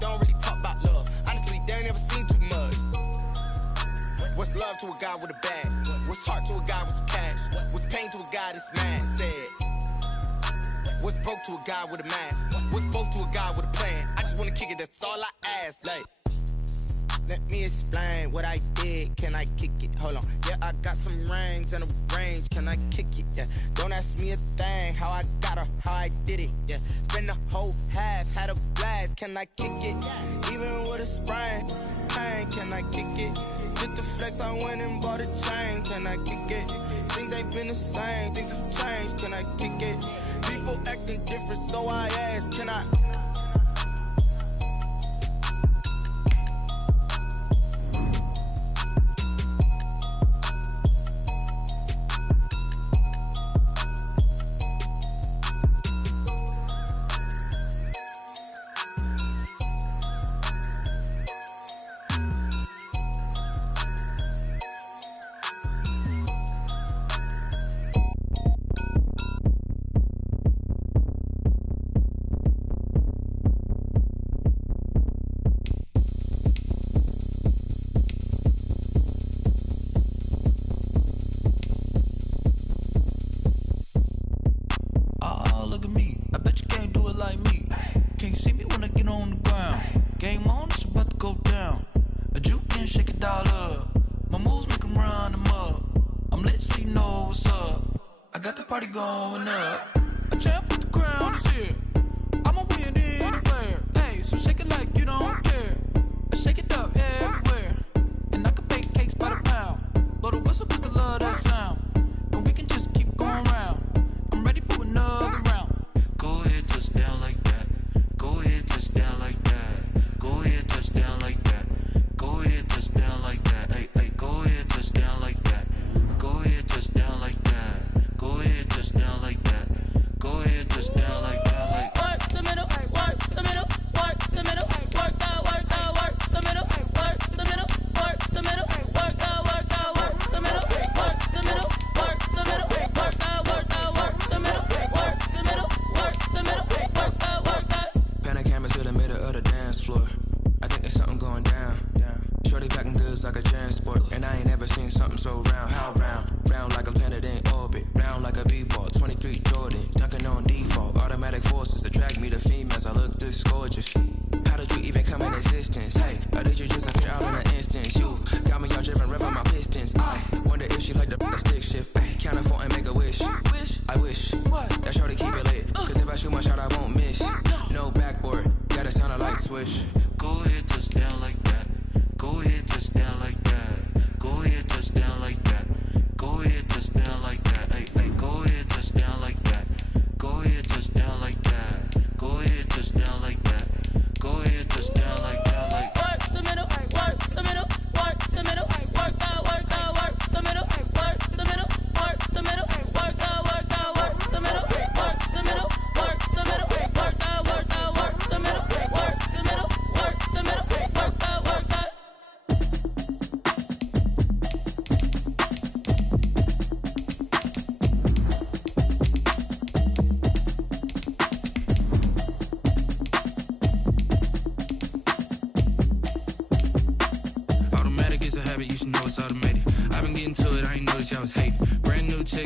don't really talk about love. Honestly, they ain't never seen too much. What's love to a guy with a bag? What's heart to a guy with some cash? What's pain to a guy that's mad? Said. What's broke to a guy with a mask? What's both to a guy with a plan? I just wanna kick it, that's all I ask. Like, let me explain what I did. Can I kick it? Hold on. Yeah, I got some rings and a range. Can I kick it? Yeah. Don't ask me a thing. How I got her, how I did it. Yeah. Spend the whole half, had a blast. Can I kick it? Even with a sprain. Pain, can I kick it? Just the flex, I went and bought a chain. Can I kick it? Things ain't been the same. Things have changed. Can I kick it? People acting different, so I ask, can I?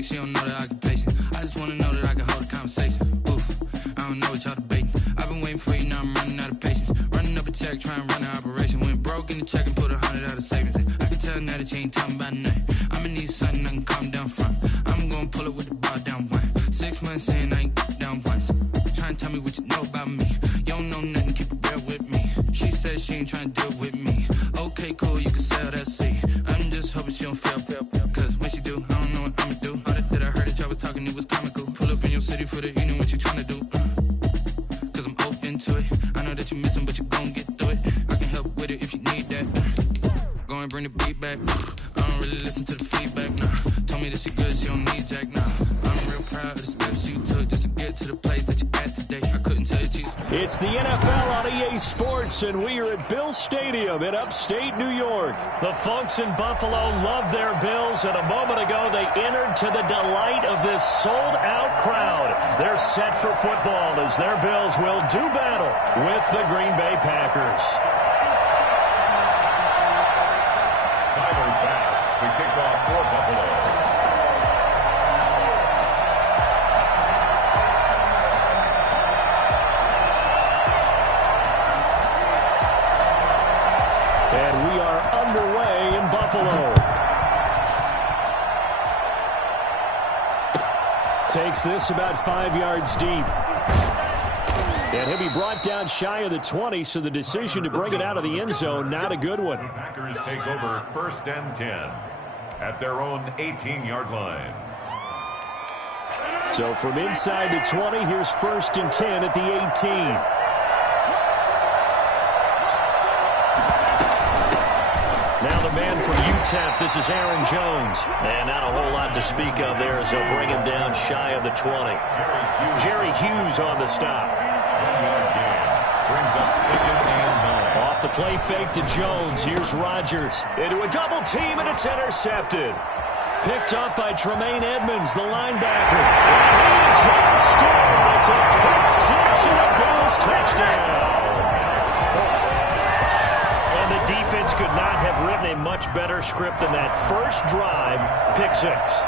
She don't know the occupation. I just wanna know that I can hold a conversation. Oof, I don't know what y'all debating. I've been waiting for you, now I'm running out of patience. Running up a check, trying to run an operation. Went broke in the check and put 100 out of savings in. I can tell now that you ain't talking about nothing. I'ma need something I can calm down front. I'm gonna pull it with the bar down one. 6 months in, I ain't down once. Trying to tell me what you know about me. You don't know nothing, keep it real with me. She says she ain't trying to deal with me. Okay, cool, you can sell that seat. I'm just hoping she don't fail. Cause when she do, I don't know what I'ma do. All that I heard that y'all was talking, it was comical. Pull up in your city for the evening, what you tryna do? Cause I'm open to it. I know that you missing, but you gon' get through it. I can help with it if you need that. Go and bring the beat back. I don't really listen to the feedback, nah. Told me that she good, she don't need jack, nah. I'm real proud of the steps you took just to get to the place that you at today. I couldn't tell you, Jesus. It's the NFL on EA Sports, and we are at Bill Stadium in upstate New York. The folks in Buffalo love their Bills, and a moment ago they entered to the delight of this sold-out crowd. They're set for football as their Bills will do battle with the Green Bay Packers. Tyler Bass to kick off for Buffalo. And we are underway in Buffalo. Takes this about 5 yards deep. And he'll be brought down shy of the 20, so the decision to bring it out of the end zone, not a good one. The Packers take over 1st and 10 at their own 18-yard line. So from inside the 20, here's 1st and 10 at the 18. Now the man from UTEP, this is Aaron Jones. And not a whole lot to speak of there as they'll bring him down shy of the 20. Jerry Hughes on the stop. 1-yard gain. Brings up 2nd and 9. Off the play fake to Jones. Here's Rodgers. Into a double team, and it's intercepted. Picked up by Tremaine Edmonds, the linebacker. And he is going to score. It's a pick six and a Bills touchdown. And the defense could not have written a much better script than that first drive, pick six.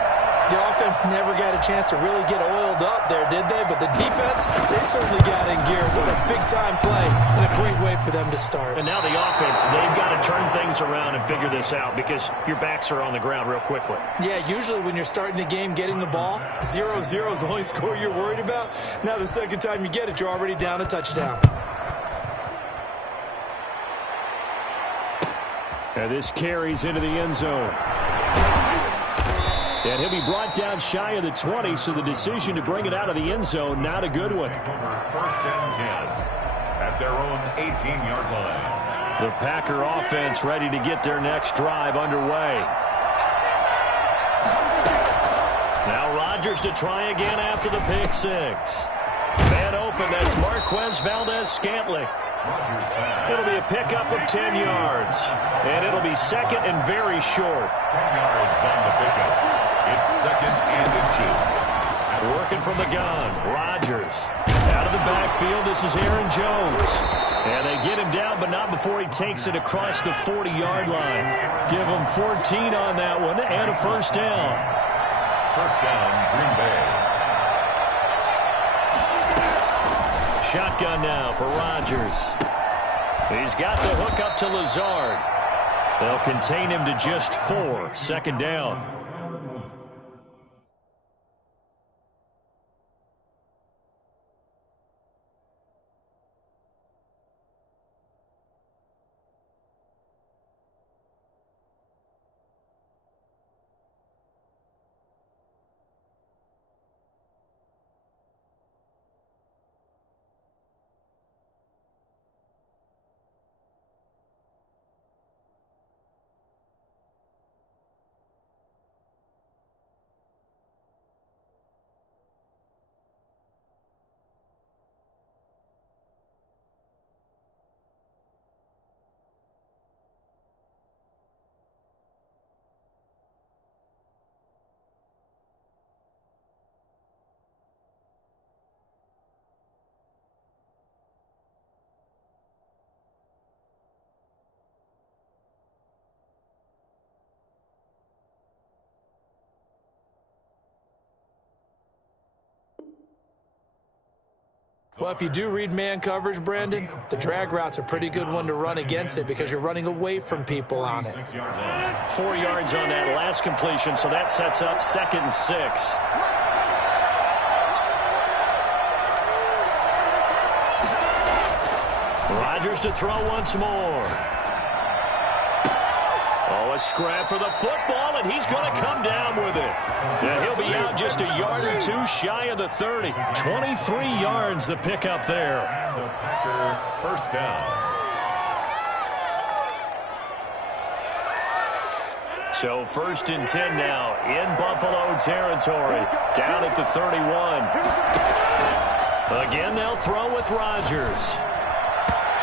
The offense never got a chance to really get oiled up there, did they? But the defense, they certainly got in gear. What a big-time play and a great way for them to start. And now the offense, they've got to turn things around and figure this out because your backs are on the ground real quickly. Yeah, usually when you're starting the game, getting the ball, 0-0 is the only score you're worried about. Now the second time you get it, you're already down a touchdown. And this carries into the end zone. And he'll be brought down shy of the 20, so the decision to bring it out of the end zone, not a good one. Over 1st and 10 at their own 18-yard line. The Packer offense ready to get their next drive underway. Now Rodgers to try again after the pick six. Man open, that's Marquez Valdez-Scantling. It'll be a pickup of 10 yards. And it'll be second and very short. 10 yards on the pickup. It's 2nd and inches. Working from the gun, Rodgers. Out of the backfield, this is Aaron Jones. And they get him down, but not before he takes it across the 40-yard line. Give him 14 on that one and a first down. First down, Green Bay. Shotgun now for Rodgers. He's got the hook up to Lazard. They'll contain him to just 4. 2nd down. Well, if you do read man coverage, Brandon, the drag route's a pretty good one to run against it because you're running away from people on it. 4 yards on that last completion, so that sets up 2nd and 6. Rodgers to throw once more. Oh, a scrap for the football, and he's going to come down with it. And he'll be out just a yard or two shy of the 30. 23 yards the pickup there. The Packer first down. So 1st and 10 now in Buffalo territory. Down at the 31. Again, they'll throw with Rodgers.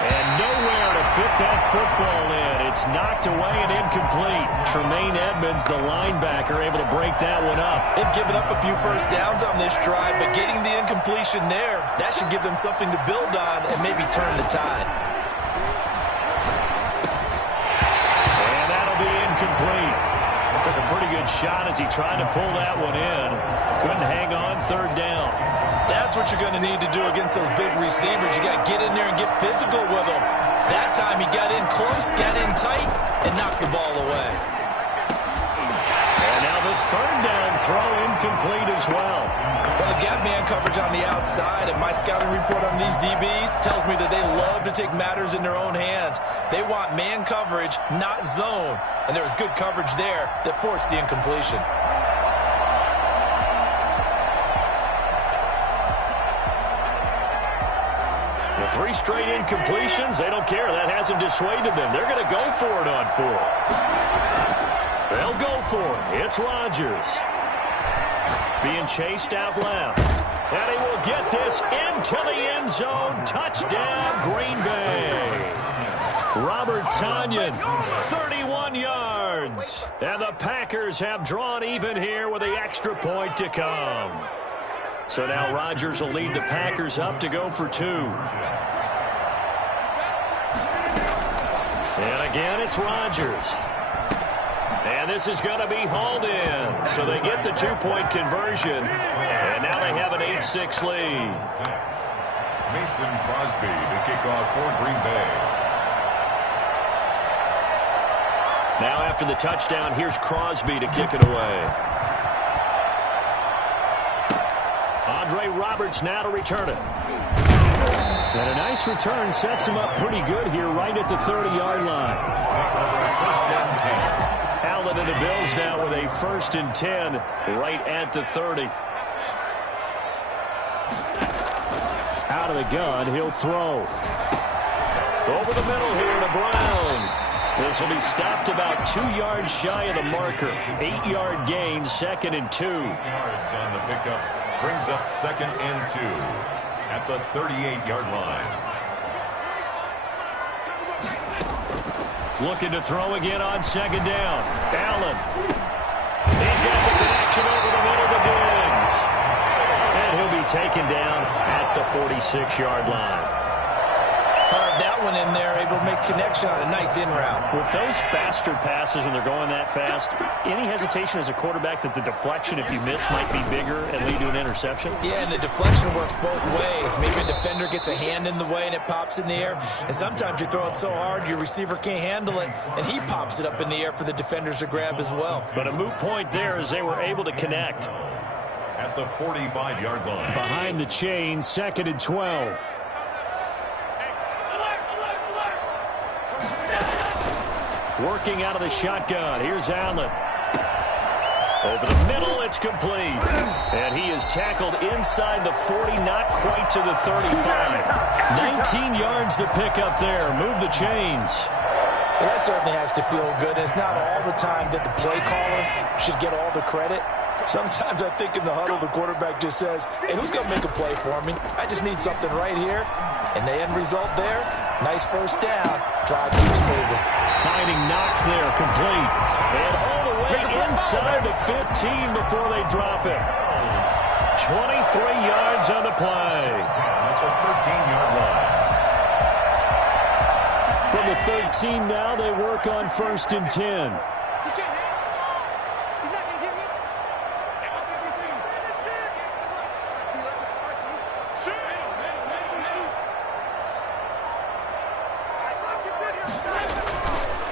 And nowhere to fit that football in. It's knocked away and incomplete. Tremaine Edmonds, the linebacker, able to break that one up. They've given up a few first downs on this drive, but getting the incompletion there, that should give them something to build on and maybe turn the tide. And that'll be incomplete. Took a pretty good shot as he tried to pull that one in. Couldn't hang on, third down. That's what you're going to need to do against those big receivers. You got to get in there and get physical with them. That time he got in close, got in tight, and knocked the ball away. And now the third down throw incomplete as well. Well, they got man coverage on the outside, and my scouting report on these DBs tells me that they love to take matters in their own hands. They want man coverage, not zone. And there was good coverage there that forced the incompletion. The 3 straight incompletions, they don't care. That hasn't dissuaded them. They're going to go for it on 4th. They'll go for it. It's Rodgers. Being chased out left. And he will get this into the end zone. Touchdown, Green Bay. Robert Tonyan, 31 yards. And the Packers have drawn even here with the extra point to come. So now Rodgers will lead the Packers up to go for 2. And again, it's Rodgers. And this is going to be hauled in. So they get the 2-point conversion. And now they have an 8-6 lead. Mason Crosby to kick off for Green Bay. Now after the touchdown, here's Crosby to kick it away. Andre Roberts now to return it. And a nice return sets him up pretty good here right at the 30-yard line. Allen and the Bills now with a 1st and 10 right at the 30. Out of the gun, he'll throw. Over the middle here to Brown. This will be stopped about 2 yards shy of the marker. 8-yard gain, 2nd and 2. Yards on the pickup brings up 2nd and 2 at the 38-yard line. Looking to throw again on 2nd down. Allen. He's got the connection over the middle to Diggs. And he'll be taken down at the 46-yard line. Fired that one in there, able to make connection on a nice in route. With those faster passes and they're going that fast, any hesitation as a quarterback that the deflection, if you miss, might be bigger and lead to an interception? Yeah, and the deflection works both ways. Maybe a defender gets a hand in the way and it pops in the air. And sometimes you throw it so hard your receiver can't handle it, and he pops it up in the air for the defenders to grab as well. But a moot point there as they were able to connect. At the 45-yard line. Behind the chain, 2nd and 12. Working out of the shotgun. Here's Allen. Over the middle, it's complete. And he is tackled inside the 40, not quite to the 35. 19 yards to pick up there. Move the chains. Well, that certainly has to feel good. It's not all the time that the play caller should get all the credit. Sometimes I think in the huddle, the quarterback just says, hey, who's going to make a play for me? I just need something right here. And the end result there, nice first down. Drive keeps moving. Finding Knox there, complete. And all the way inside the 15 before they drop it. 23 yards on the play. At the 13-yard line. From the 13 now, they work on 1st and 10.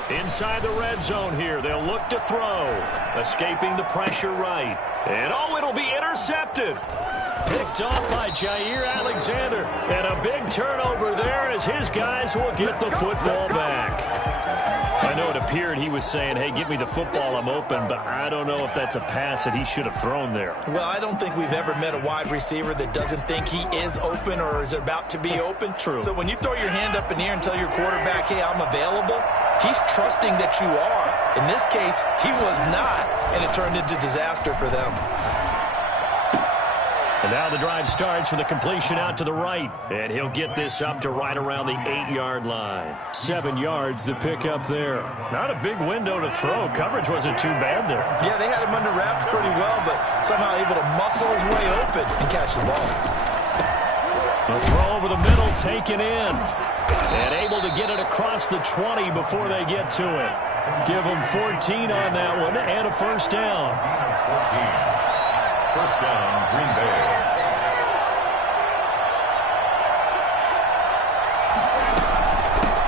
Inside the red zone here. They'll look to throw. Escaping the pressure right. And oh, it'll be intercepted. Picked off by Jair Alexander. And a big turnover there as his guys will get the football back. I know it appeared he was saying, hey, give me the football, I'm open, but I don't know if that's a pass that he should have thrown there. Well, I don't think we've ever met a wide receiver that doesn't think he is open or is about to be open. True. So when you throw your hand up in the air and tell your quarterback, hey, I'm available, he's trusting that you are. In this case, he was not, and it turned into disaster for them. And now the drive starts with a completion out to the right. And he'll get this up to right around the 8-yard line. 7 yards the pick up there. Not a big window to throw. Coverage wasn't too bad there. Yeah, they had him under wraps pretty well, but somehow able to muscle his way open and catch the ball. The throw over the middle taken in. And able to get it across the 20 before they get to it. Give them 14 on that one and a first down. 14. First down, Green Bay.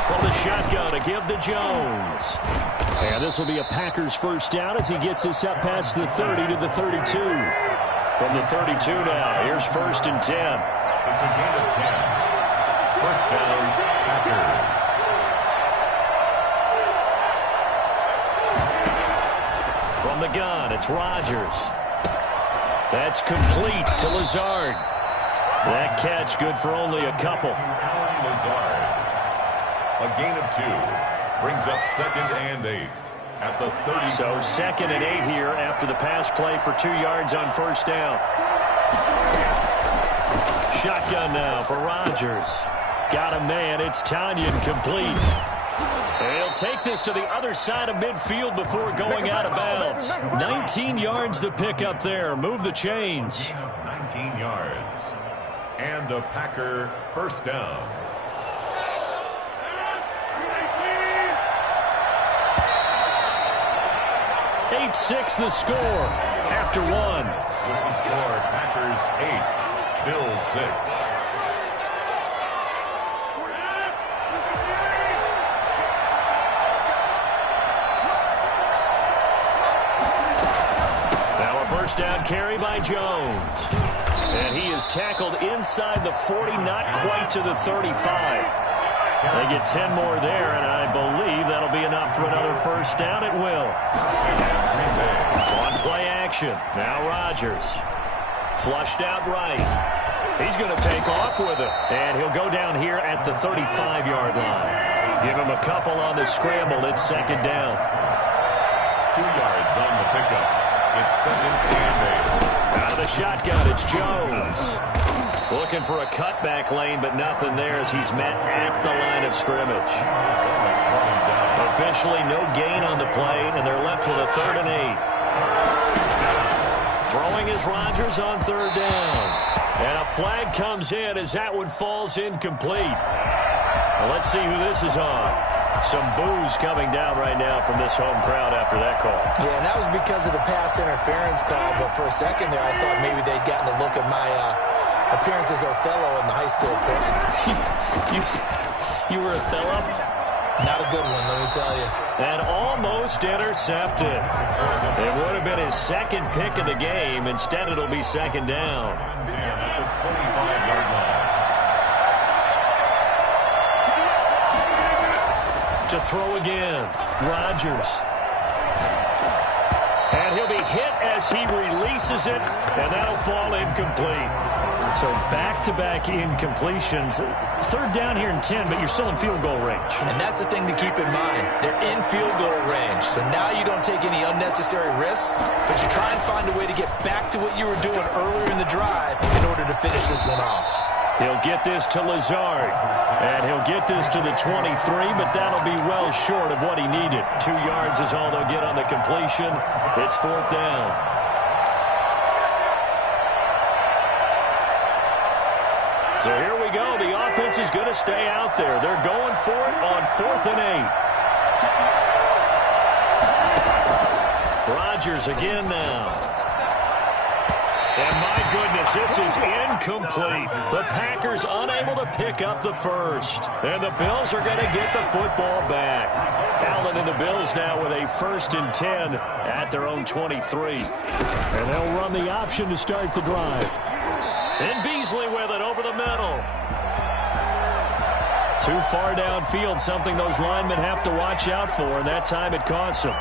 From the shotgun, a give to Jones. And this will be a Packers first down as he gets this up past the 30 to the 32. From the 32 now, here's first and 10. It's a gain of 10. First down, Packers. From the gun, it's Rodgers. That's complete to Lazard. That catch good for only a couple. Lazard. A gain of 2. Brings up second and 8 at the 30. So second and 8 here after the pass play for 2 yards on first down. Shotgun now for Rodgers. Got a man. It's Tanyan complete. He'll take this to the other side of midfield before going out of bounds. 19 yards the pick up there. Move the chains. 19 yards. And a Packer first down. 8-6 the score after one. With the score, Packers 8, Bills 6. First down carry by Jones. And he is tackled inside the 40, not quite to the 35. They get 10 more there, and I believe that'll be enough for another first down. It will. On play action. Now Rodgers. Flushed out right. He's going to take off with it. And he'll go down here at the 35-yard line. Give him a couple on the scramble. It's second down. 2 yards on the pickup. It's second and 8. Out of the shotgun, it's Jones. Looking for a cutback lane, but nothing there as he's met at the line of scrimmage. Officially no gain on the play, and they're left with a 3rd and 8. Throwing is Rodgers on 3rd down. And a flag comes in as that one falls incomplete. Well, let's see who this is on. Some boos coming down right now from this home crowd after that call. Yeah, and that was because of the pass interference call, but for a second there I thought maybe they'd gotten a look at my appearance as Othello in the high school play. You were Othello? Not a good one, let me tell you. And almost intercepted. It would have been his second pick of the game. Instead, it'll be second down. At the 25-yard line. To throw again, Rodgers. And he'll be hit as he releases it, and that'll fall incomplete. So back-to-back incompletions. 3rd down here and 10, but you're still in field goal range. And that's the thing to keep in mind. They're in field goal range, so now you don't take any unnecessary risks, but you try and find a way to get back to what you were doing earlier in the drive in order to finish this one off. He'll get this to Lazard, and he'll get this to the 23, but that'll be well short of what he needed. 2 yards is all they'll get on the completion. It's 4th down. So here we go. The offense is going to stay out there. They're going for it on 4th and 8. Rodgers again now. And my goodness, this is incomplete. The Packers unable to pick up the first. And the Bills are going to get the football back. Allen and the Bills now with a 1st and 10 at their own 23. And they'll run the option to start the drive. And Beasley with it over the middle. Too far downfield, something those linemen have to watch out for, and that time it costs them.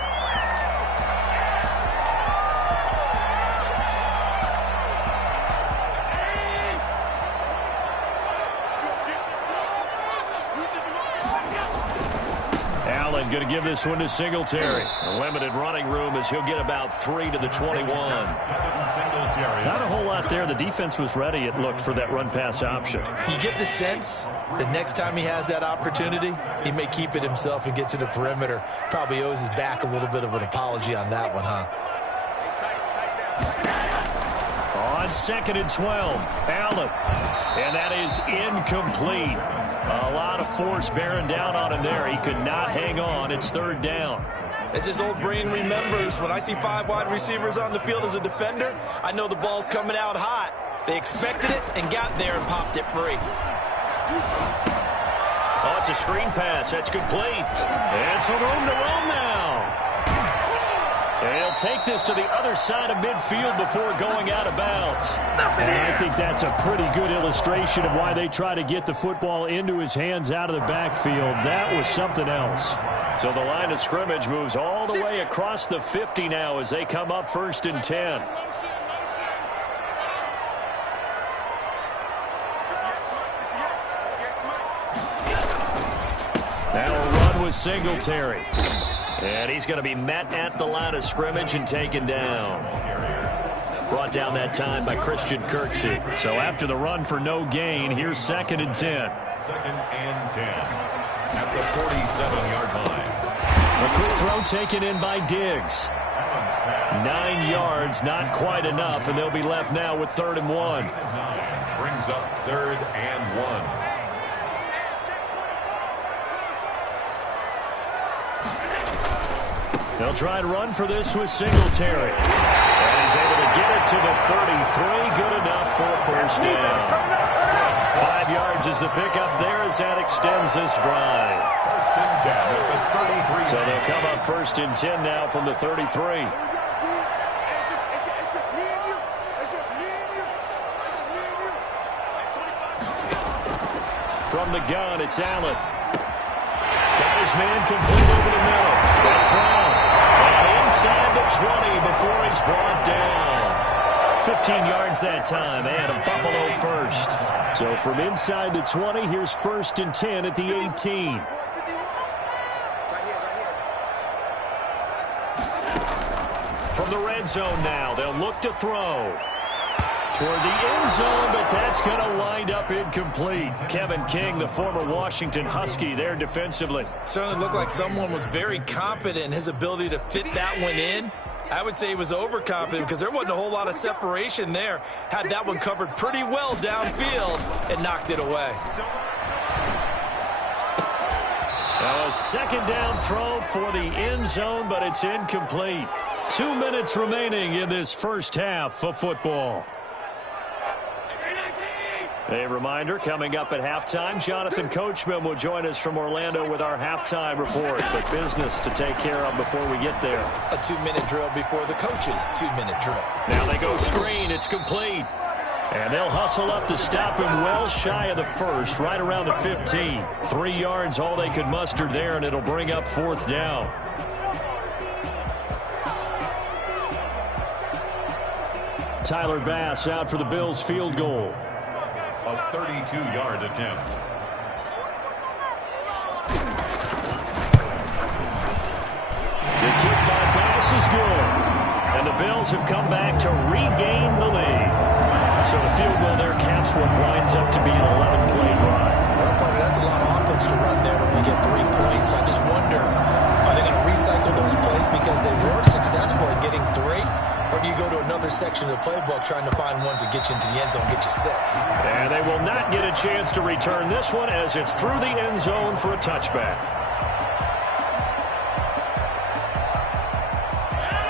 Allen going to give this one to Singletary. A limited running room as he'll get about 3 to the 21. Not a whole lot there. The defense was ready, it looked, for that run-pass option. You get the sense that next time he has that opportunity, he may keep it himself and get to the perimeter. Probably owes his back a little bit of an apology on that one, huh? On 2nd and 12, Allen. And that is incomplete. A lot of force bearing down on him there. He could not hang on. It's 3rd down. As his old brain remembers, when I see 5 wide receivers on the field as a defender, I know the ball's coming out hot. They expected it and got there and popped it free. Oh, it's a screen pass. That's complete. And some room to roam now. And he'll take this to the other side of midfield before going out of bounds. And I think that's a pretty good illustration of why they try to get the football into his hands out of the backfield. That was something else. So the line of scrimmage moves all the way across the 50 now as they come up 1st and 10. Now a run with Singletary. And he's going to be met at the line of scrimmage and taken down. Brought down that time by Christian Kirksey. So after the run for no gain, here's 2nd and 10. 2nd and 10 at the 47-yard line. A quick throw taken in by Diggs. 9 yards, not quite enough, and they'll be left now with 3rd and 1. Brings up 3rd and 1. They'll try and run for this with Singletary. And he's able to get it to the 33. Good enough for 1st down. 5 yards is the pickup there as that extends this drive. 1st and 10 at the 33. So they'll come up 1st and 10 now from the 33. From the gun, it's Allen. Got his man complete over the middle. That's Brown. And inside the 20 before he's brought down. 15 yards that time, and a Buffalo first. So from inside the 20, here's 1st and 10 at the 18. From the red zone now, they'll look to throw. Toward the end zone, but that's going to wind up incomplete. Kevin King, the former Washington Husky, there defensively. Certainly looked like someone was very confident in his ability to fit that one in. I would say he was overconfident because there wasn't a whole lot of separation there. Had that one covered pretty well downfield and knocked it away. Now a 2nd down throw for the end zone, but it's incomplete. 2 minutes remaining in this first half of football. A reminder, coming up at halftime, Jonathan Coachman will join us from Orlando with our halftime report. But business to take care of before we get there. A 2-minute drill before the coach's 2-minute drill. Now they go screen. It's complete. And they'll hustle up to stop him well shy of the first, right around the 15. 3 yards, all they could muster there, and it'll bring up 4th down. Tyler Bass out for the Bills field goal. A 32-yard attempt. The kick by Bass is good. And the Bills have come back to regain the lead. So the field goal there caps what winds up to be an 11-play drive. Well, partner, that's a lot of offense to run there to only get 3 points. I just wonder, are they going to recycle those plays because they were successful in getting 3? Or do you go to another section of the playbook trying to find ones that get you into the end zone, get you 6? And they will not get a chance to return this one as it's through the end zone for a touchback.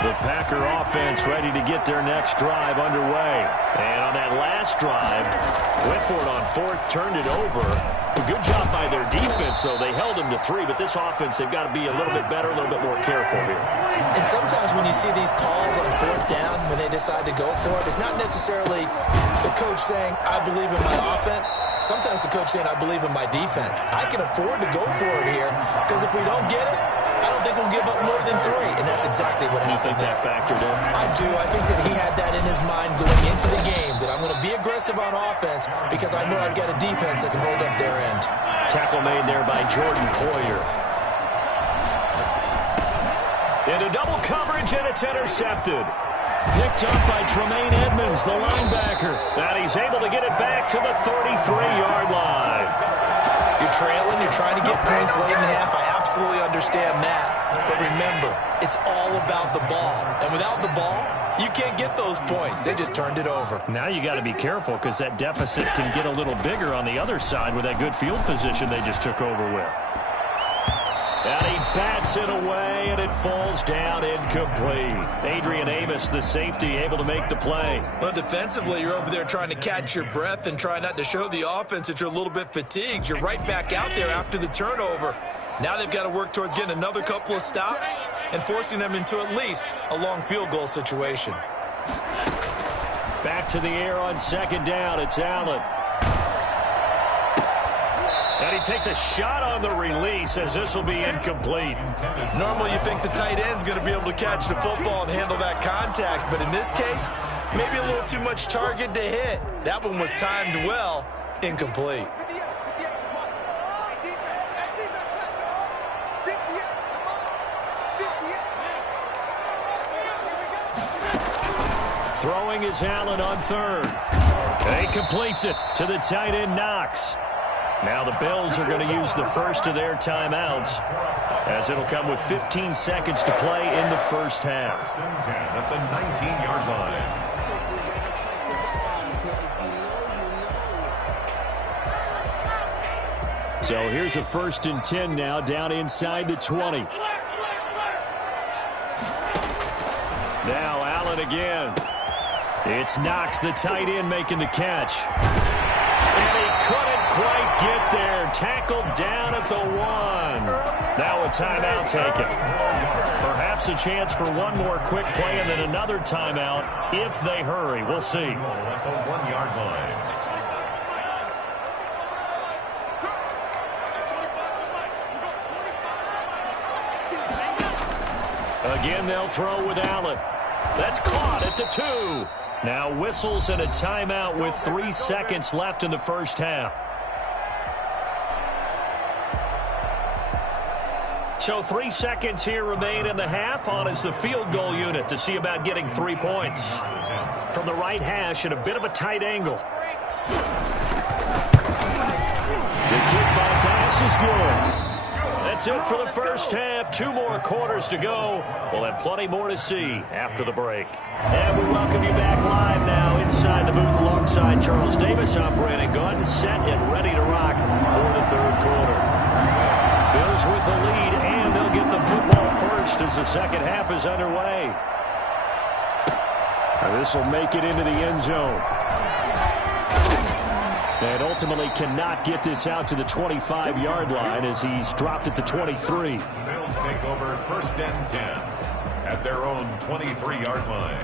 The Packer offense ready to get their next drive underway. And on that last drive, went for it on 4th, turned it over. A good job by their defense, though. They held them to 3, but this offense, they've got to be a little bit better, a little bit more careful here. And sometimes when you see these calls on 4th down, when they decide to go for it, it's not necessarily the coach saying, I believe in my offense. Sometimes the coach saying, I believe in my defense. I can afford to go for it here, because if we don't get it, I don't think we'll give up more than 3, and that's exactly what happened. You think that factored in? I do. I think that he had that in his mind going into the game, that I'm going to be aggressive on offense because I know I've got a defense that can hold up their end. Tackle made there by Jordan Poyer. Into double coverage, and it's intercepted. Picked up by Tremaine Edmonds, the linebacker. And he's able to get it back to the 33-yard line. You're trailing, you're trying to get points late in half. I absolutely understand that. But remember, it's all about the ball. And without the ball, you can't get those points. They just turned it over. Now you got to be careful because that deficit can get a little bigger on the other side with that good field position they just took over with. And he bats it away, and it falls down incomplete. Adrian Amos, the safety, able to make the play. Well, defensively, you're over there trying to catch your breath and try not to show the offense that you're a little bit fatigued. You're right back out there after the turnover. Now they've got to work towards getting another couple of stops and forcing them into at least a long field goal situation. Back to the air on second down. It's Allen. And he takes a shot on the release as this will be incomplete. Normally you think the tight end's going to be able to catch the football and handle that contact, but in this case, maybe a little too much target to hit. That one was timed well, incomplete. Throwing is Allen on third. And he completes it to the tight end, Knox. Now the Bills are going to use the first of their timeouts, as it'll come with 15 seconds to play in the first half. 10 at the 19-yard line. So here's a 1st and 10 now, down inside the 20. Now Allen again. It's Knox, the tight end, making the catch. And he couldn't quite get there. Tackled down at the 1. Now a timeout taken. Perhaps a chance for one more quick play and then another timeout if they hurry. We'll see. At the 1-yard line. Again, they'll throw with Allen. That's caught at the 2. Now whistles and a timeout with 3 seconds left in the first half. So 3 seconds here remain in the half. On is the field goal unit to see about getting 3 points. From the right hash at a bit of a tight angle. The kickball pass is good. That's it for the first half. 2 more quarters to go. We'll have plenty more to see after the break. And we welcome you back live now inside the booth alongside Charles Davis. I'm Brandon Gunn, set and ready to rock for the third quarter. Bills with the lead, and they'll get the football first as the second half is underway. This will make it into the end zone. And ultimately cannot get this out to the 25-yard line as he's dropped at the 23. Bills take over 1st and 10 at their own 23-yard line.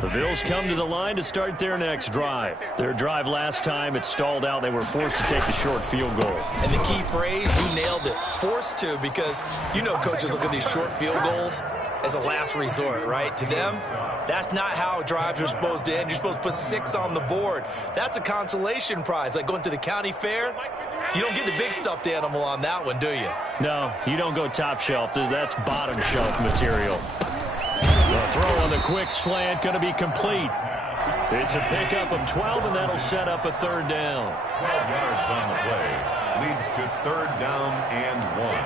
The Bills come to the line to start their next drive. Their drive last time, it stalled out. They were forced to take the short field goal. And the key phrase, you nailed it, forced to, because you know coaches look at these short field goals as a last resort, right? To them, that's not how drives are supposed to end. You're supposed to put 6 on the board. That's a consolation prize, like going to the county fair. You don't get the big stuffed animal on that one, do you? No, you don't go top shelf. That's bottom shelf material. The throw on the quick slant going to be complete. It's a pickup of 12, and that'll set up a 3rd down. 12 yards on the play leads to 3rd down and 1.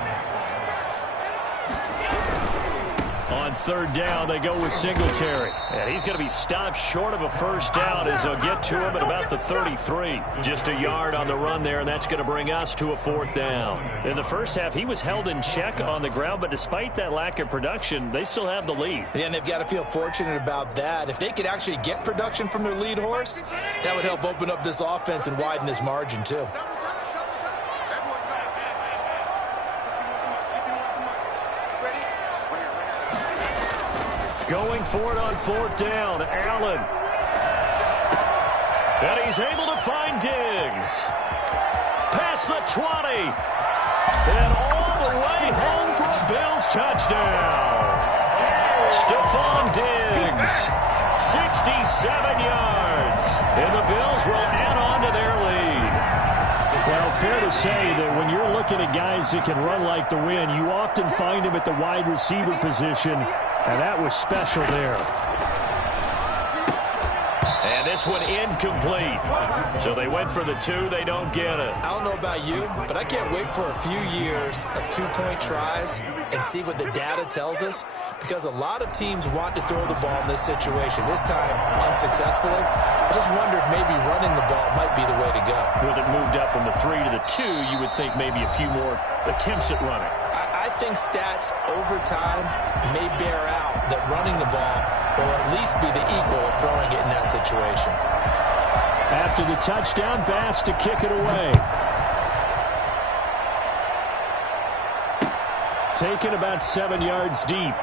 On 3rd down, they go with Singletary. And he's going to be stopped short of a 1st down as they'll get to him at about the 33. Just a yard on the run there, and that's going to bring us to a 4th down. In the first half, he was held in check on the ground, but despite that lack of production, they still have the lead. Yeah, and they've got to feel fortunate about that. If they could actually get production from their lead horse, that would help open up this offense and widen this margin, too. Going for it on 4th down, Allen. And he's able to find Diggs. Past the 20. And all the way home for a Bills touchdown. Stephon Diggs, 67 yards. And the Bills will add on to their lead. Well, fair to say that when you're looking at guys that can run like the wind, you often find them at the wide receiver position, and that was special there. And this one incomplete. So they went for the 2. They don't get it. I don't know about you, but I can't wait for a few years of two-point tries and see what the data tells us, because a lot of teams want to throw the ball in this situation, this time unsuccessfully. I just wonder if maybe running the ball might be the way to go. With it moved up from the 3 to the 2, you would think maybe a few more attempts at running. I think stats over time may bear out that running the ball will at least be the equal of throwing it in that situation. After the touchdown pass to kick it away. Taken about 7 yards deep.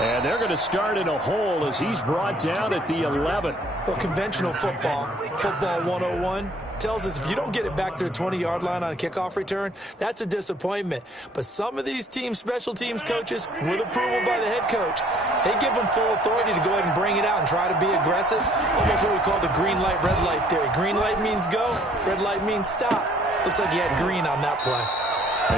And they're going to start in a hole as he's brought down at the 11. Well, conventional football 101, tells us if you don't get it back to the 20-yard line on a kickoff return, that's a disappointment. But some of these teams, special teams coaches, with approval by the head coach, they give them full authority to go ahead and bring it out and try to be aggressive. Almost what we call the green light, red light theory. Green light means go, red light means stop. Looks like he had green on that play.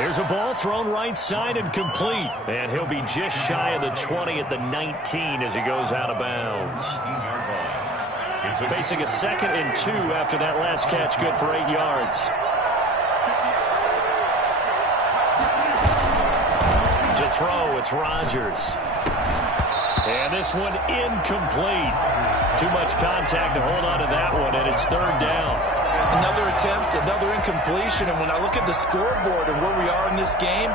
There's a ball thrown right side and complete. And he'll be just shy of the 20 at the 19 as he goes out of bounds. Facing a 2nd and 2 after that last catch, good for 8 yards. To throw, it's Rodgers. And this one incomplete. Too much contact to hold on to that one, and it's 3rd down. Another attempt, another incompletion, and when I look at the scoreboard and where we are in this game,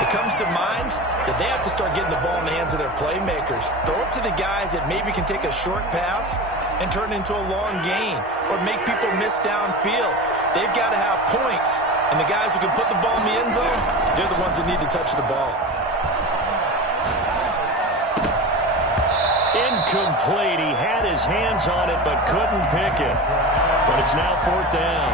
it comes to mind that they have to start getting the ball in the hands of their playmakers. Throw it to the guys that maybe can take a short pass and turn it into a long gain or make people miss downfield. They've got to have points, and the guys who can put the ball in the end zone, they're the ones that need to touch the ball. Incomplete. He had his hands on it but couldn't pick it. But it's now 4th down.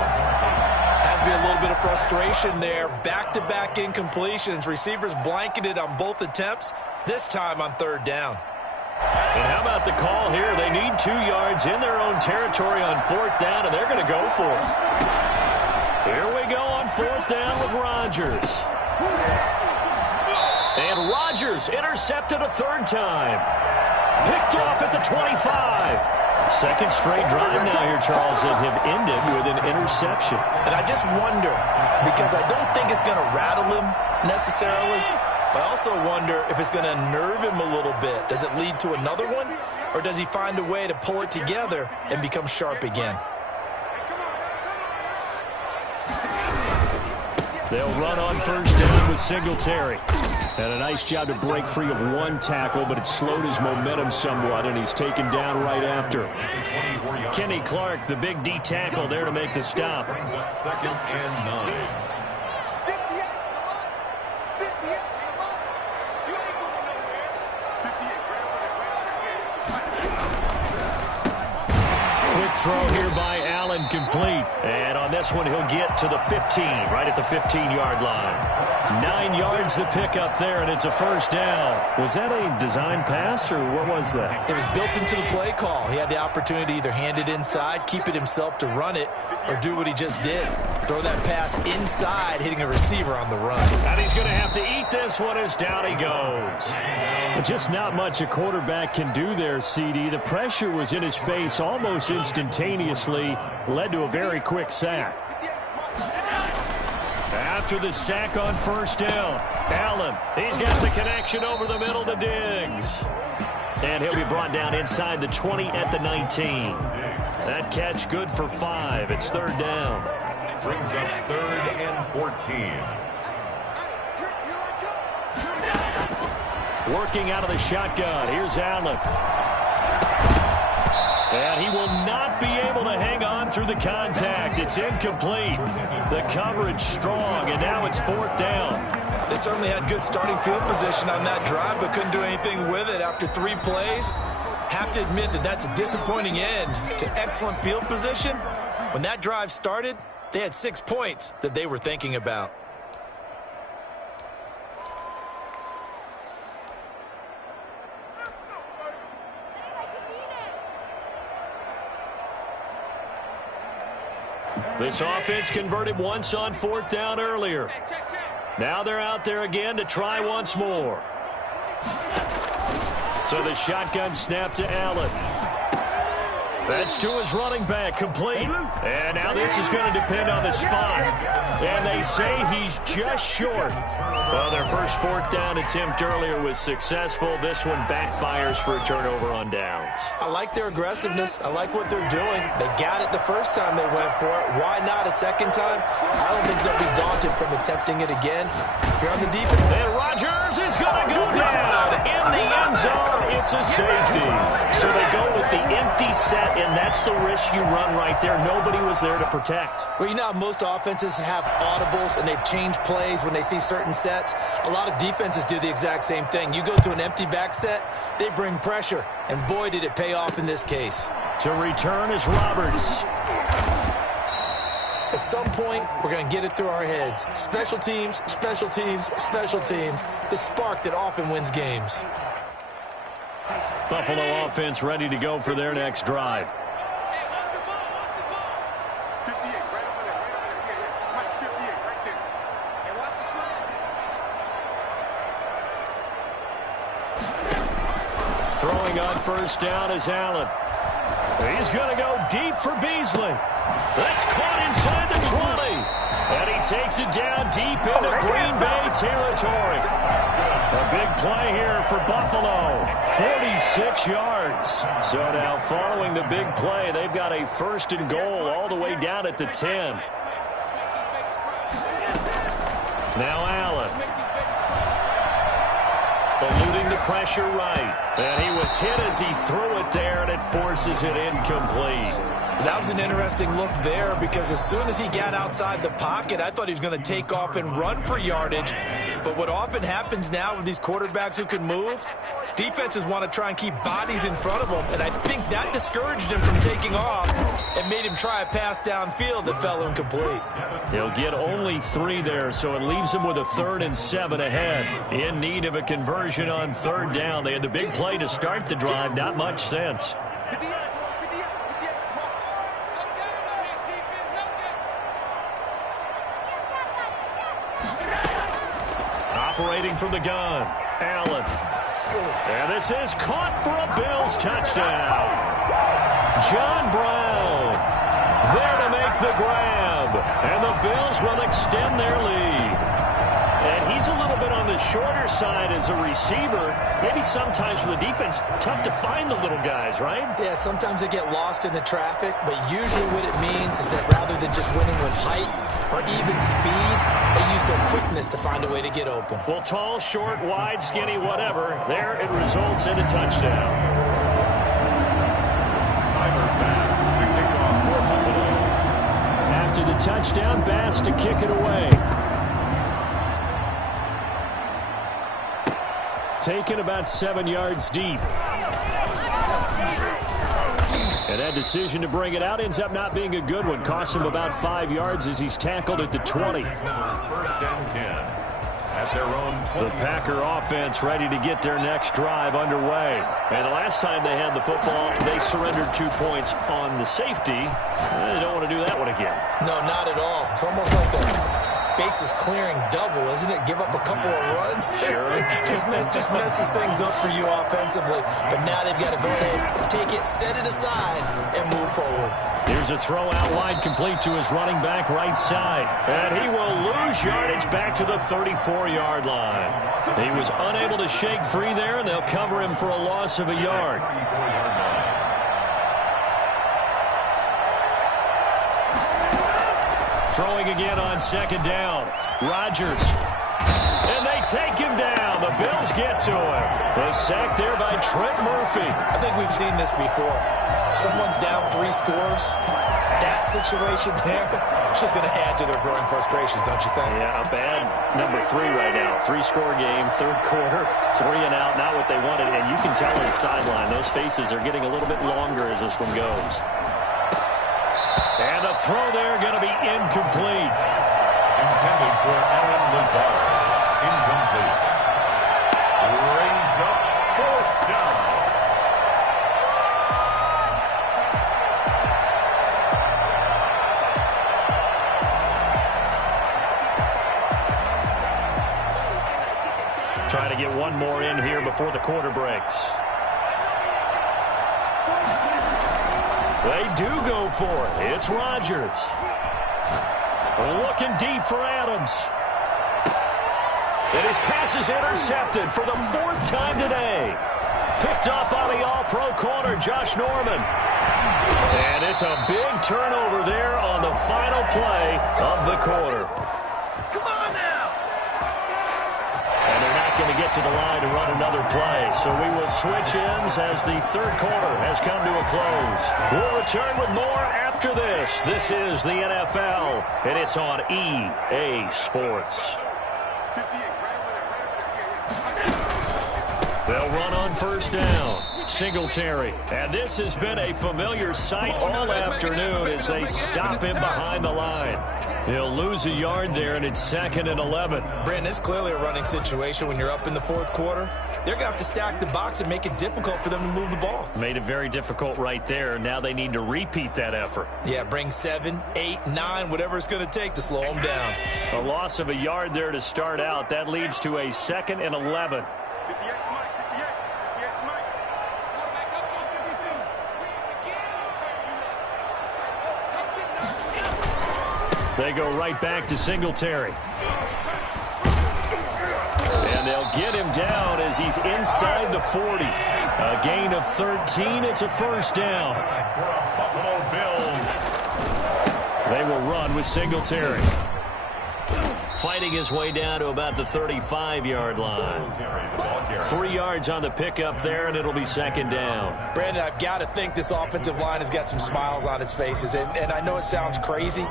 Has to be a little bit of frustration there. Back-to-back incompletions. Receivers blanketed on both attempts, this time on 3rd down. And how about the call here? They need 2 yards in their own territory on 4th down, and they're going to go for it. Here we go on 4th down with Rodgers. And Rodgers intercepted a 3rd time. Picked off at the 25. Second straight drive now here, Charles, that have ended with an interception. And I just wonder, because I don't think it's going to rattle him necessarily, but I also wonder if it's going to nerve him a little bit. Does it lead to another one, or does he find a way to pull it together and become sharp again? They'll run on 1st down with Singletary. And a nice job to break free of one tackle, but it slowed his momentum somewhat, and he's taken down right after. Kenny Clark, the big D tackle, there to make the stop. Brings up 2nd and 9. Quick throw here by Allen, complete. And on this one, he'll get to the 15, right at the 15-yard line. 9 yards to pick up there, and it's a 1st down. Was that a design pass, or what was that? It was built into the play call. He had the opportunity to either hand it inside, keep it himself to run it, or do what he just did. Throw that pass inside, hitting a receiver on the run. And he's going to have to eat this one as down he goes. But just not much a quarterback can do there, CD. The pressure was in his face almost instantaneously, led to a very quick sack. After the sack on 1st down, Allen, he's got the connection over the middle to Diggs. And he'll be brought down inside the 20 at the 19. That catch good for 5. It's 3rd down. Brings up 3rd and 14. Working out of the shotgun. Here's Allen. And he will not be able to hang on through the contact. It's incomplete. The coverage strong, and now it's 4th down. They certainly had good starting field position on that drive, but couldn't do anything with it after 3 plays. Have to admit that that's a disappointing end to excellent field position. When that drive started, they had 6 points that they were thinking about. This offense converted once on 4th down earlier. Now they're out there again to try once more. So the shotgun snap to Allen. That's to his running back, complete. And now this is going to depend on the spot. And they say he's just short. Well, their first 4th down attempt earlier was successful. This one backfires for a turnover on downs. I like their aggressiveness. I like what they're doing. They got it the first time they went for it. Why not a second time? I don't think they'll be daunted from attempting it again. If you're on the defense. And Rodgers is going to go down in the end zone. It's a safety. So they go with the empty set, and that's the risk you run right there. Nobody was there to protect. Well, you know how most offenses have audibles and they've changed plays when they see certain sets. A lot of defenses do the exact same thing. You go to an empty back set, they bring pressure. And boy, did it pay off in this case. To return is Roberts. At some point, we're going to get it through our heads. Special teams, special teams, special teams. The spark that often wins games. Buffalo offense ready to go for their next drive. Throwing on 1st down is Allen. He's going to go deep for Beasley. That's caught inside the 20. And he takes it down deep into Green Bay territory. A big play here for Buffalo. 46 yards. So now following the big play, they've got a 1st and goal all the way down at the 10. Now Allen. Eluding the pressure right. And he was hit as he threw it there, and it forces it incomplete. That was an interesting look there because as soon as he got outside the pocket, I thought he was going to take off and run for yardage. But what often happens now with these quarterbacks who can move, defenses want to try and keep bodies in front of them, and I think that discouraged him from taking off and made him try a pass downfield that fell incomplete. He'll get only 3 there, so it leaves him with a 3rd and 7 ahead. In need of a conversion on 3rd down. They had the big play to start the drive, not much sense. Operating from the gun, Allen. And this is caught for a Bills touchdown. John Brown there to make the grab. And the Bills will extend their lead. And he's a little bit on the shorter side as a receiver. Maybe sometimes for the defense, tough to find the little guys, right? Yeah, sometimes they get lost in the traffic, but usually what it means is that rather than just winning with height or even speed, they use their quickness to find a way to get open. Well, tall, short, wide, skinny, whatever, there it results in a touchdown. Tyler Bass to kick off for Buffalo. After the touchdown, Bass to kick it away. Taken about 7 yards deep. And that decision to bring it out ends up not being a good one. Costs him about 5 yards as he's tackled at the 20. 1st and 10 at their own 20. The Packer offense ready to get their next drive underway. And the last time they had the football, they surrendered 2 points on the safety. They don't want to do that one again. No, not at all. It's almost like a bases clearing double, isn't it? Give up a couple of runs. Sure. just messes things up for you offensively. But now they've got to go ahead, take it, set it aside, and move forward. Here's a throw out wide complete to his running back right side. And he will lose yardage back to the 34-yard line. He was unable to shake free there, and they'll cover him for a loss of a yard. Throwing again on 2nd down. Rodgers. And they take him down. The Bills get to him. A sack there by Trent Murphy. I think we've seen this before. Someone's down 3 scores. That situation there, it's just going to add to their growing frustrations, don't you think? Yeah, a bad number 3 right now. 3-score game, 3rd quarter, 3 and out, not what they wanted. And you can tell on the sideline, those faces are getting a little bit longer as this one goes. And the throw there going to be incomplete. Intended for Aaron Lazard. Incomplete. Raise up 4th down. one more in here before the quarter breaks. They do go for it. It's Rodgers. Looking deep for Adams. And his pass is intercepted for the 4th time today. Picked up by the all-pro corner, Josh Norman. And it's a big turnover there on the final play of the quarter. Come on now. And they're not going to get to the line to run another play. So we will switch ends as the 3rd quarter has come to a close. We'll return with more after this. This is the NFL, and it's on EA Sports. They'll run on first down. Singletary. And this has been a familiar sight all afternoon as they stop him behind the line. He'll lose a yard there, and it's 2nd and 11. Brandon, it's clearly a running situation when you're up in the 4th quarter. They're going to have to stack the box and make it difficult for them to move the ball. Made it very difficult right there. Now they need to repeat that effort. Yeah, bring 7, 8, 9, whatever it's going to take to slow them down. A loss of a yard there to start out. That leads to a 2nd and 11. They go right back to Singletary. And they'll get him down as he's inside the 40. A gain of 13. It's a first down. Buffalo Bills. They will run with Singletary. Fighting his way down to about the 35-yard line. 3 yards on the pickup there, and it'll be 2nd down. Brandon, I've got to think this offensive line has got some smiles on its faces. And I know it sounds crazy,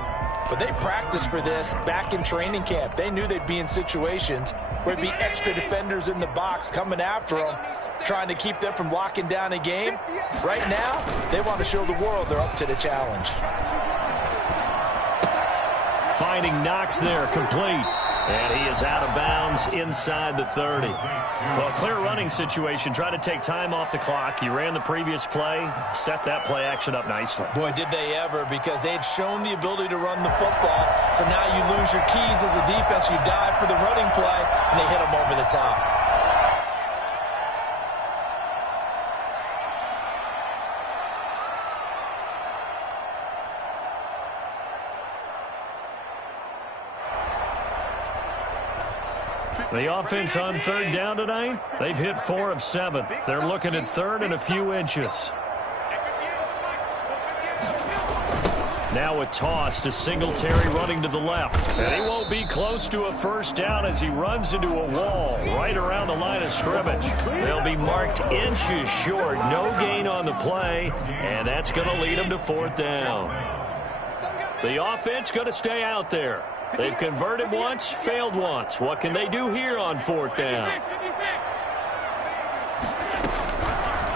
but they practiced for this back in training camp. They knew they'd be in situations where there'd be extra defenders in the box coming after them, trying to keep them from locking down a game. Right now, they want to show the world they're up to the challenge. Finding Knox there, complete. And he is out of bounds inside the 30. Well, clear running situation. Try to take time off the clock. You ran the previous play, set that play action up nicely. Boy, did they ever, because they had shown the ability to run the football. So now you lose your keys as a defense. You dive for the running play, and they hit them over the top. The offense on 3rd down tonight, they've hit 4 of 7. They're looking at 3rd and a few inches. Now a toss to Singletary running to the left. And he won't be close to a first down as he runs into a wall right around the line of scrimmage. They'll be marked inches short. No gain on the play, and that's going to lead them to 4th down. The offense going to stay out there. They've converted once, failed once. What can they do here on 4th down?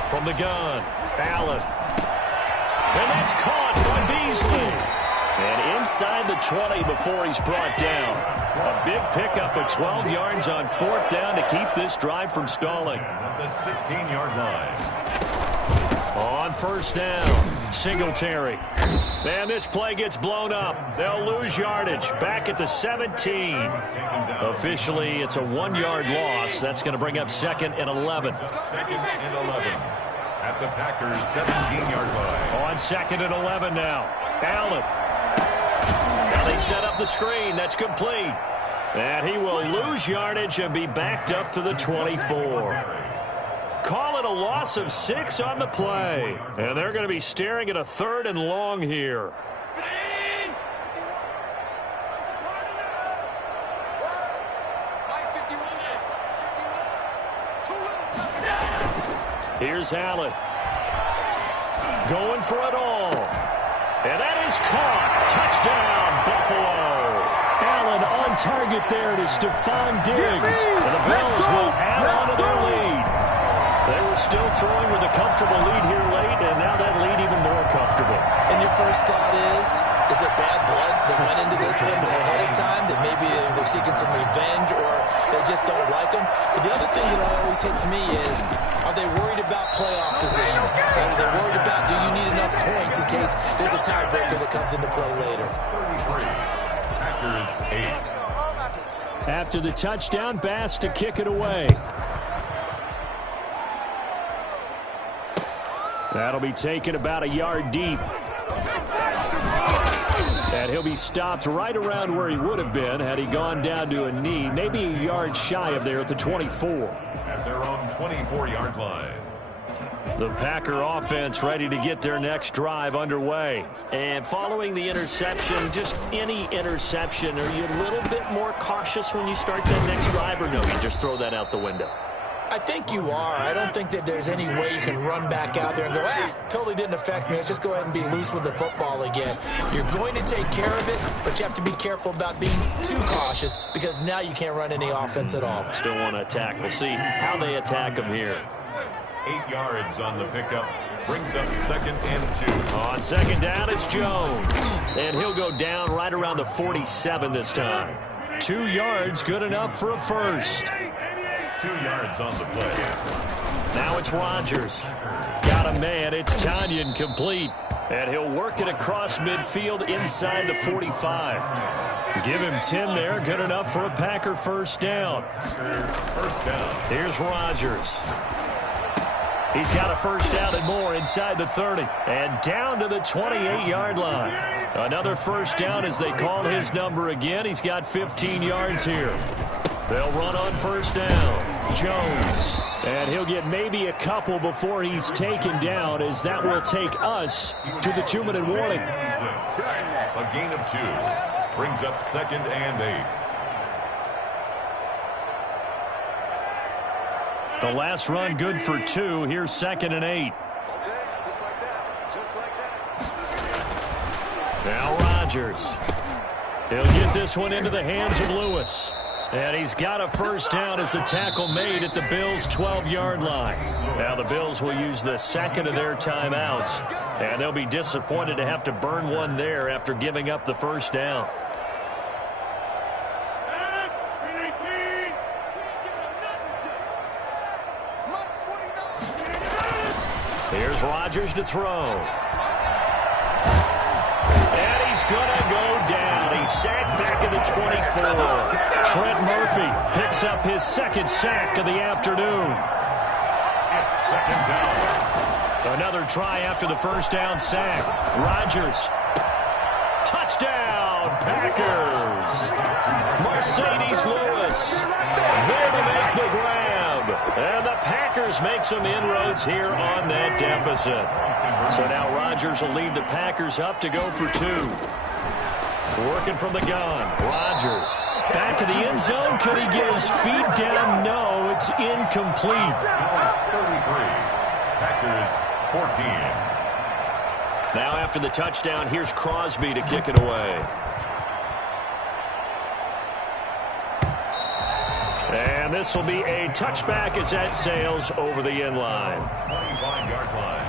From the gun, Allen. And that's caught by Beasley. And inside the 20 before he's brought down. A big pickup of 12 yards on 4th down to keep this drive from stalling. At the 16-yard line. On 1st down, Singletary. And this play gets blown up. They'll lose yardage. Back at the 17. Officially, it's a 1-yard loss. That's going to bring up 2nd and 11. 2nd and 11. At the Packers' 17-yard line. On 2nd and 11 now. Allen. Now they set up the screen. That's complete. And he will lose yardage and be backed up to the 24. Call it a loss of 6 on the play. And they're going to be staring at a 3rd and long here. Here's Allen. Going for it all. And that is caught. Touchdown, Buffalo. Allen on target there to Stephon Diggs. And the Bills will add on to their lead. They were still throwing with a comfortable lead here late, and now that lead even more comfortable. And your first thought is there bad blood that went into this one ahead of time, that maybe they're seeking some revenge or they just don't like them? But the other thing that always hits me is, are they worried about playoff position? Or are they worried about, do you need enough points in case there's a tiebreaker that comes into play later? 33. Packers 8. After the touchdown, Bass to kick it away. That'll be taken about a yard deep. And he'll be stopped right around where he would have been had he gone down to a knee, maybe a yard shy of there at the 24. At their own 24-yard line. The Packer offense ready to get their next drive underway. And following the interception, just any interception, are you a little bit more cautious when you start that next drive, or no, you just throw that out the window? I think you are. I don't think that there's any way you can run back out there and go, totally didn't affect me. Let's just go ahead and be loose with the football again. You're going to take care of it, but you have to be careful about being too cautious because now you can't run any offense at all. Still want to attack. We'll see how they attack them here. 8 yards on the pickup. Brings up 2nd and 2. On 2nd down, it's Jones. And he'll go down right around the 47 this time. 2 yards, good enough for a first. 2 yards on the play. Now it's Rodgers. Got a man. It's Tanyan complete. And he'll work it across midfield inside the 45. Give him 10 there. Good enough for a Packer first down. First down. Here's Rodgers. He's got a first down and more inside the 30. And down to the 28-yard line. Another first down as they call his number again. He's got 15 yards here. They'll run on first down. Jones. And he'll get maybe a couple before he's taken down, as that will take us to the 2-minute warning. A gain of 2. Brings up 2nd and 8. The last run good for 2. Here's 2nd and 8. Just like that. Just like that. Now Rodgers. He'll get this one into the hands of Lewis. And he's got a first down as a tackle made at the Bills' 12-yard line. Now the Bills will use the second of their timeouts. And they'll be disappointed to have to burn one there after giving up the first down. Here's Rodgers to throw. And he's going to go down. He's sacked back at the 24. Trent Murphy picks up his 2nd sack of the afternoon. It's 2nd down. Another try after the first down sack. Rodgers. Touchdown, Packers. Mercedes Lewis there to make the grab. And the Packers make some inroads here on that deficit. So now Rodgers will lead the Packers up to go for 2. Working from the gun. Rodgers. Back of the end zone. Could he get his feet down? No, it's incomplete. 33. Packers 14. Now after the touchdown, here's Crosby to kick it away. And this will be a touchback as that sails over the end line. 25-yard line.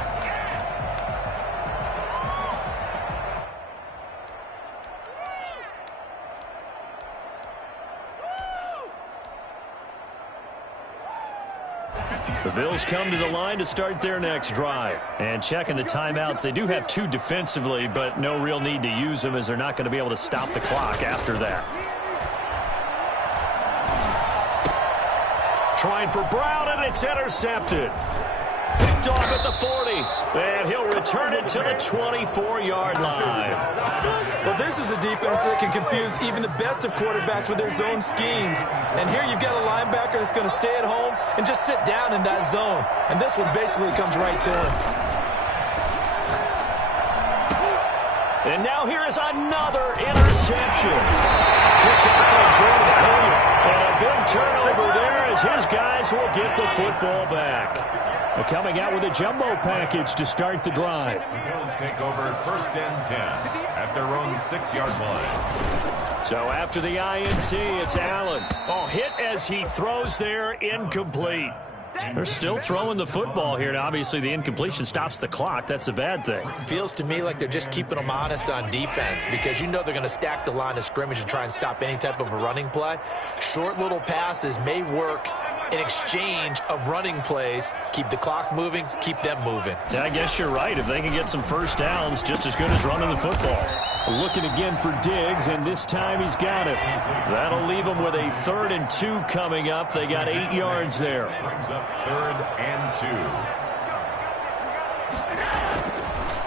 The Bills come to the line to start their next drive. And checking the timeouts, they do have 2 defensively, but no real need to use them as they're not going to be able to stop the clock after that. Trying for Brown, and it's intercepted. Picked off at the 40. And he'll return it to the 24-yard line. Well, this is a defense that can confuse even the best of quarterbacks with their zone schemes. And here you've got a linebacker that's going to stay at home and just sit down in that zone. And this one basically comes right to him. And now here is another interception. Good tackle by Jordan Collier. And a big turnover there as his guys will get the football back. Well, coming out with a jumbo package to start the drive. The Bills take over 1st and 10 at their own 6-yard line. So after the INT, it's Allen. Oh, hit as he throws there, incomplete. They're still throwing the football here, and obviously the incompletion stops the clock. That's a bad thing. Feels to me like they're just keeping them honest on defense because you know they're going to stack the line of scrimmage and try and stop any type of a running play. Short little passes may work in exchange of running plays. Keep the clock moving, keep them moving. Yeah, I guess you're right. If they can get some first downs, just as good as running the football. Looking again for Diggs, and this time he's got it. That'll leave them with a 3rd and 2 coming up. They got 8 yards there. Brings up 3rd and 2.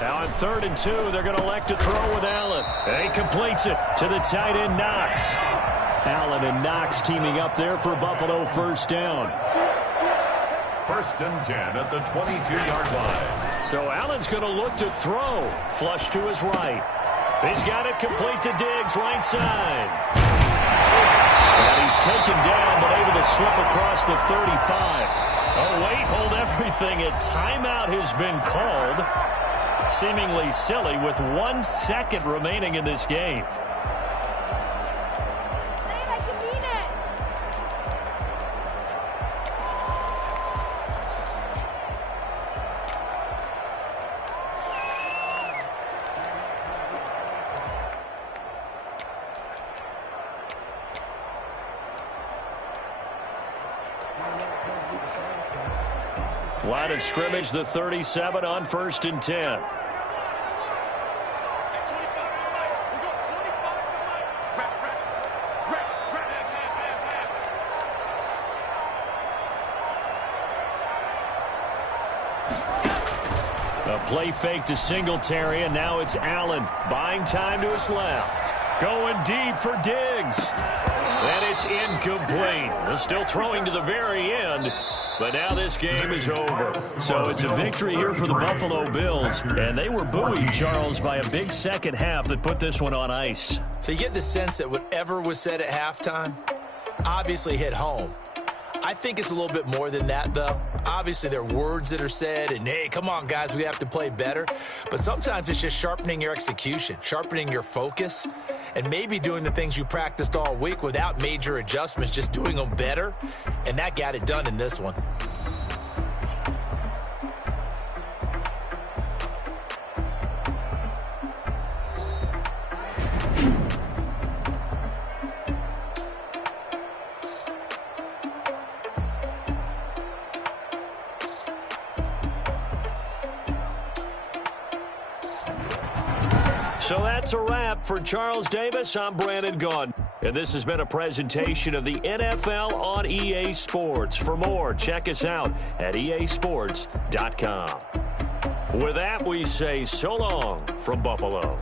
Now on 3rd and 2, they're going to elect to throw with Allen. And he completes it to the tight end, Knox. Allen and Knox teaming up there for Buffalo first down. 1st and 10 at the 22-yard line. So Allen's going to look to throw. Flush to his right. He's got it complete to Diggs, right side. And he's taken down, but able to slip across the 35. Oh, wait, hold everything. A timeout has been called. Seemingly silly with 1 second remaining in this game. Line of scrimmage, the 37 on 1st and 10. A play fake to Singletary, and now it's Allen buying time to his left. Going deep for Diggs. And it's incomplete. They're still throwing to the very end. But now this game is over. So it's a victory here for the Buffalo Bills. And they were buoyed, Charles, by a big second half that put this one on ice. So you get the sense that whatever was said at halftime obviously hit home. I think it's a little bit more than that, though. Obviously, there are words that are said, and, hey, come on, guys, we have to play better. But sometimes it's just sharpening your execution, sharpening your focus, and maybe doing the things you practiced all week without major adjustments, just doing them better. And that got it done in this one. So that's a wrap for Charles Davis. I'm Brandon Gaudin. And this has been a presentation of the NFL on EA Sports. For more, check us out at easports.com. With that, we say so long from Buffalo.